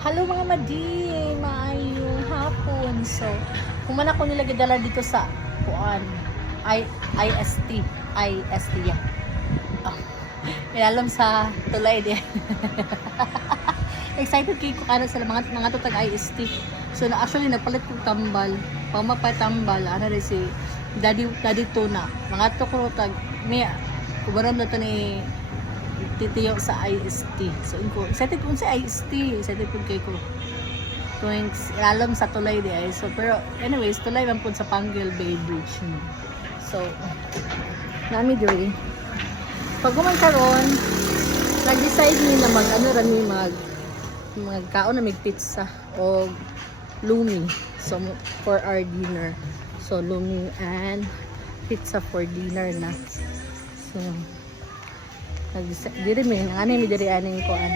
Hello mga madi, maayong hapon. So, kung man ako nila gidala dito sa kuan, IST, yeah. Oh, alam sa tulay din. Excited kayo ko ano sa mga tutag IST. So, actually napalit ko tambal, pamapatambal, ano rin si Daddy Tuna. Mga to ko tag may kubaran na to ni titiyo sa IST. So, excited ko sa IST. Excited ko kay ko. Tuwing alam sa tulay di ay. So, pero anyways, tulay lang po sa Panguil Bay Beach. So, nami diri. Pag karon nag-decide ni na magkaon na mig pizza o lumi. So, for our dinner. So, lumi and pizza for dinner na. So, diri mi ani mi diri aning kuan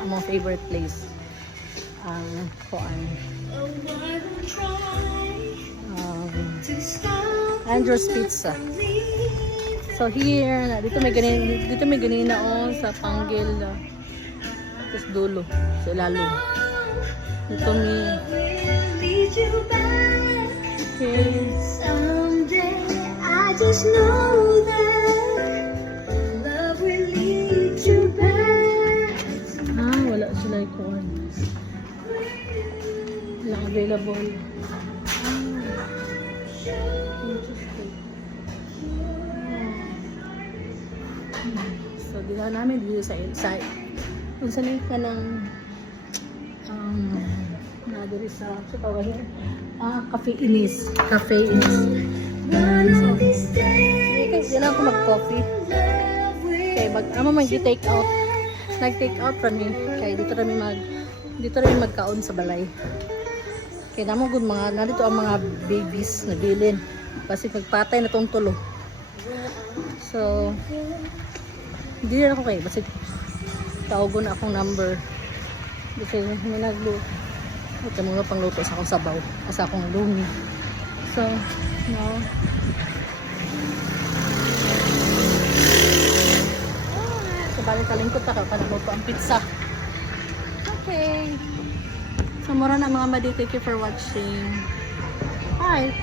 among favorite place ang kuan Andrew's Pizza. So here dito may ganina on sa Panguil tapos dulo sa lalo dito mi okay. Someday I just know that wala sila ikuan. Walang available. Interesting. So, dila namin dito sa inside. Kung saan ka ng nadiri sa tawagin Cafe Inis. Cafe Inis. So, yan ako mag-coffee. Okay, mag-take out. Nag-take out kami. Kaya dito kami magkaon sa balay. Kaya namo gud narito ang mga babies na bilin. Kasi pagpatay na tong tulo. So, hindi na ako kayo. Basta tawagon na akong number. Kasi may nagluto. Ito mga pangluto sa akong sabaw. Sa akong lumi. So, now, balik kalingkot ako para mo ang pizza. Okay. So, mura na mga madi. Thank you for watching. Bye.